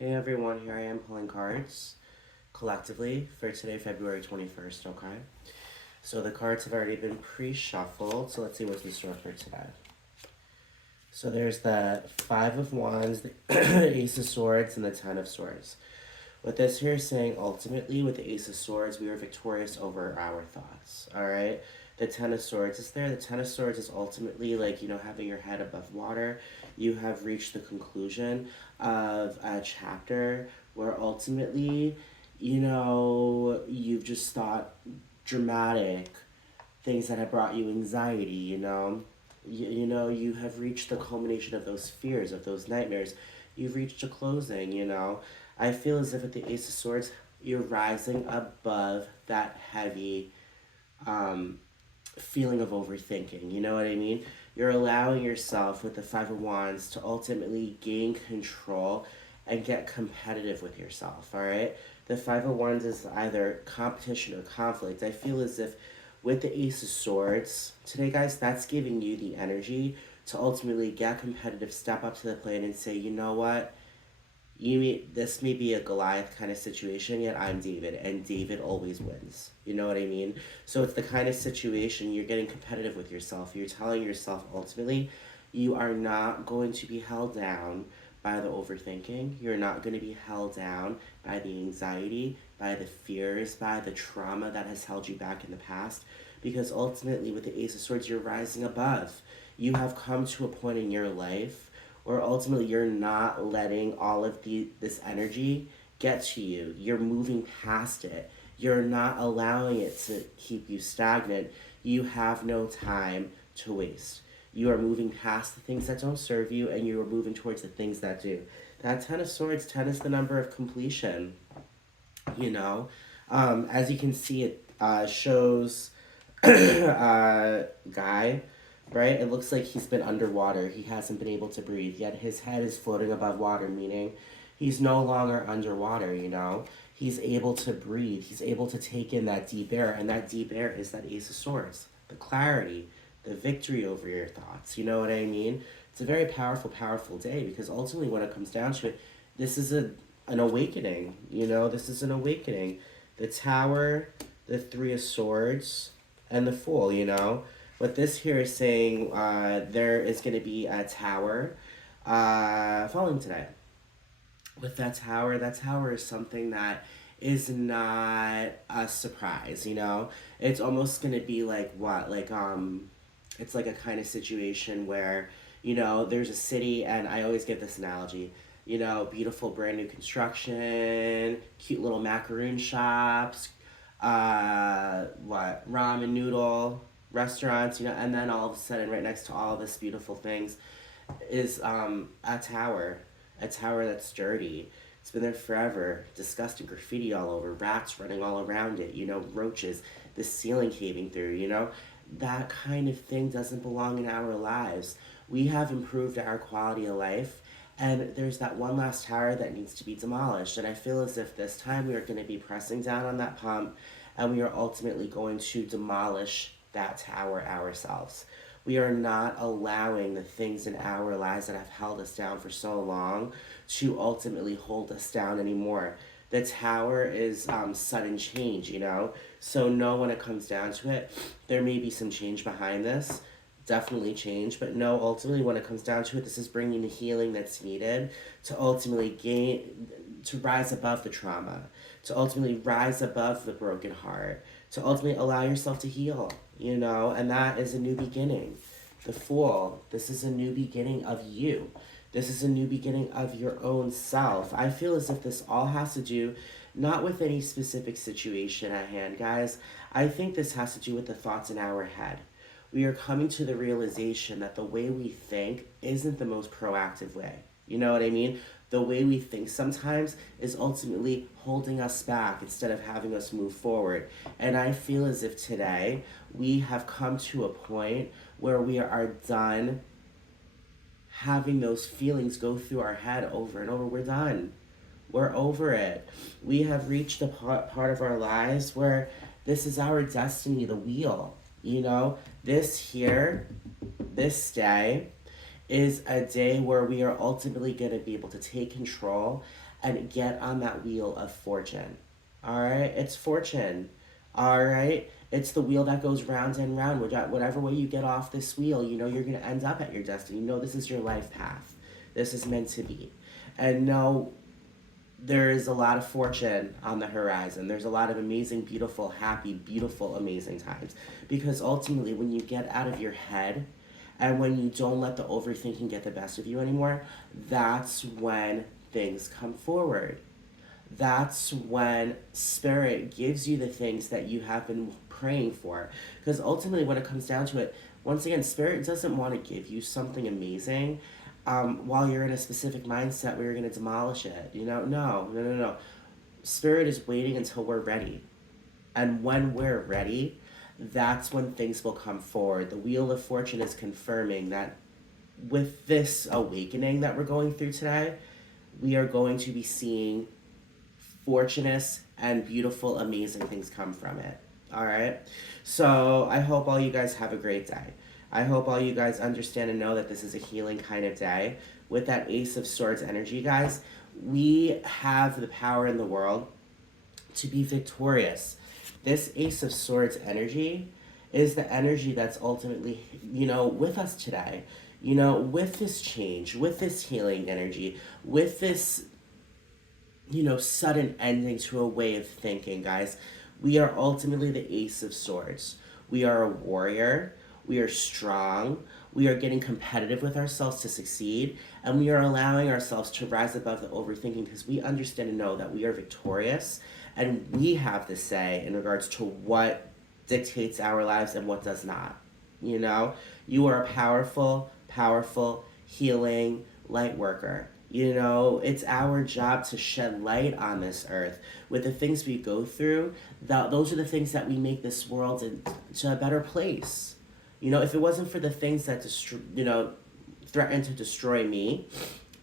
Hey everyone, here I am pulling cards collectively for today, February 21st, okay? So the cards have already been pre-shuffled, so let's see what's in store for today. So there's the Five of Wands, the Ace of Swords, and the Ten of Swords. What this here is saying, ultimately, with the Ace of Swords, we are victorious over our thoughts, alright? The Ten of Swords is there. The Ten of Swords is ultimately like, having your head above water. You have reached the conclusion of a chapter where ultimately, you've just thought dramatic things that have brought you anxiety, you have reached the culmination of those fears, of those nightmares. You've reached a closing. I feel as if with the Ace of Swords, you're rising above that heavy feeling of overthinking. You know what I mean? You're allowing yourself with the Five of Wands to ultimately gain control and get competitive with yourself, all right? The Five of Wands is either competition or conflict. I feel as if with the Ace of Swords today, guys, that's giving you the energy to ultimately get competitive, step up to the plate and say, you know what? This may be a Goliath kind of situation, yet I'm David, and David always wins. You know what I mean? So it's the kind of situation you're getting competitive with yourself. You're telling yourself ultimately, you are not going to be held down by the overthinking. You're not going to be held down by the anxiety, by the fears, by the trauma that has held you back in the past. Because ultimately, with the Ace of Swords, you're rising above. You have come to a point in your life where ultimately you're not letting all of this energy get to you. You're moving past it. You're not allowing it to keep you stagnant. You have no time to waste. You are moving past the things that don't serve you, and you are moving towards the things that do. That Ten of Swords, 10 is the number of completion. you know. As you can see, it shows Guy, right? It looks like he's been underwater. He hasn't been able to breathe, yet his head is floating above water, meaning he's no longer underwater. He's able to breathe. He's able to take in that deep air, and that deep air is that Ace of Swords. The clarity, the victory over your thoughts. You know what I mean? It's a very powerful, powerful day because ultimately, when it comes down to it, this is an awakening. This is an awakening. The Tower, the Three of Swords, and the Fool. What this here is saying, there is going to be a tower falling today. With that tower is something that is not a surprise. It's almost going to be like what? It's like a kind of situation where, there's a city, and I always give this analogy. Beautiful brand new construction, cute little macaroon shops, ramen noodle restaurants, and then all of a sudden, right next to all of this beautiful things, is a tower that's dirty. It's been there forever. Disgusting graffiti all over, rats running all around it, roaches, the ceiling caving through. That kind of thing doesn't belong in our lives. We have improved our quality of life, and there's that one last tower that needs to be demolished. And I feel as if this time we are going to be pressing down on that pump, and we are ultimately going to demolish that tower ourselves. We are not allowing the things in our lives that have held us down for so long to ultimately hold us down anymore. The tower is sudden change. So know when it comes down to it, there may be some change behind this, definitely change, but no, ultimately when it comes down to it, this is bringing the healing that's needed to ultimately to rise above the trauma, to ultimately rise above the broken heart, to ultimately allow yourself to heal. And that is a new beginning. The Fool, this is a new beginning of you. This is a new beginning of your own self. I feel as if this all has to do not with any specific situation at hand, guys. I think this has to do with the thoughts in our head. We are coming to the realization that the way we think isn't the most proactive way. You know what I mean? The way we think sometimes is ultimately holding us back instead of having us move forward. And I feel as if today we have come to a point where we are done having those feelings go through our head over and over. We're done. We're over it. We have reached a part of our lives where this is our destiny, the wheel. This here, this day, is a day where we are ultimately going to be able to take control and get on that wheel of fortune. All right? It's fortune. All right? It's the wheel that goes round and round. Whatever way you get off this wheel, you know you're going to end up at your destiny. You know this is your life path. This is meant to be. And no, there is a lot of fortune on the horizon. There's a lot of amazing, beautiful, happy, beautiful, amazing times. Because ultimately, when you get out of your head and when you don't let the overthinking get the best of you anymore, that's when things come forward. That's when spirit gives you the things that you have been praying for. Because ultimately, when it comes down to it, once again, spirit doesn't want to give you something amazing while you're in a specific mindset where you're going to demolish it. You know, no. Spirit is waiting until we're ready. And when we're ready, that's when things will come forward. The Wheel of Fortune is confirming that with this awakening that we're going through today, we are going to be seeing fortunate and beautiful, amazing things come from it. All right? So I hope all you guys have a great day. I hope all you guys understand and know that this is a healing kind of day. With that Ace of Swords energy, guys, we have the power in the world to be victorious. This Ace of Swords energy is the energy that's ultimately, with us today. With this change, with this healing energy, with this, sudden ending to a way of thinking, guys. We are ultimately the Ace of Swords. We are a warrior. We are strong. We are getting competitive with ourselves to succeed. And we are allowing ourselves to rise above the overthinking because we understand and know that we are victorious. And we have the say in regards to what dictates our lives and what does not. You are a powerful, healing light worker. It's our job to shed light on this earth. With the things we go through, those are the things that we make this world into a better place. If it wasn't for the things that threaten to destroy me,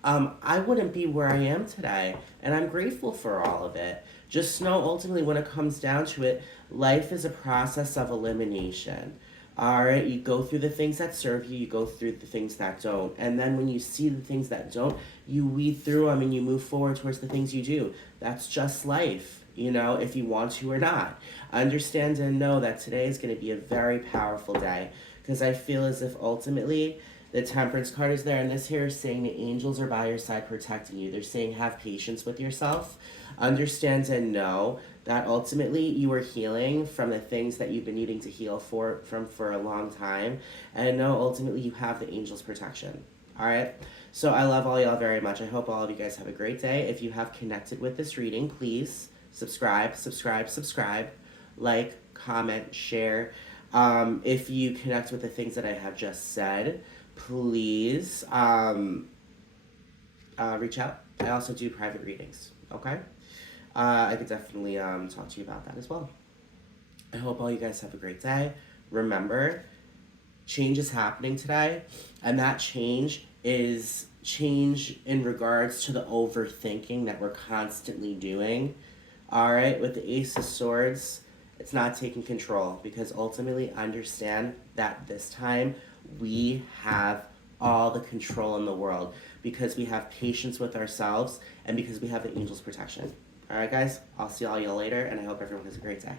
I wouldn't be where I am today. And I'm grateful for all of it. Just know, ultimately, when it comes down to it, life is a process of elimination. All right, you go through the things that serve you, you go through the things that don't. And then when you see the things that don't, you weed through them and you move forward towards the things you do. That's just life, if you want to or not. Understand and know that today is going to be a very powerful day because I feel as if ultimately the Temperance card is there, and this here is saying the angels are by your side protecting you. They're saying have patience with yourself. Understand and know that ultimately you are healing from the things that you've been needing to heal for a long time. And know ultimately you have the angels' protection. All right? So I love all y'all very much. I hope all of you guys have a great day. If you have connected with this reading, please subscribe, like, comment, share. If you connect with the things that I have just said, please reach out. I also do private readings, okay? I could definitely talk to you about that as well. I hope all you guys have a great day. Remember, change is happening today, and that change is change in regards to the overthinking that we're constantly doing. All right, with the Ace of Swords, it's not taking control because ultimately understand that this time we have all the control in the world because we have patience with ourselves and because we have the angels' protection. All right, guys, I'll see all y'all later, and I hope everyone has a great day.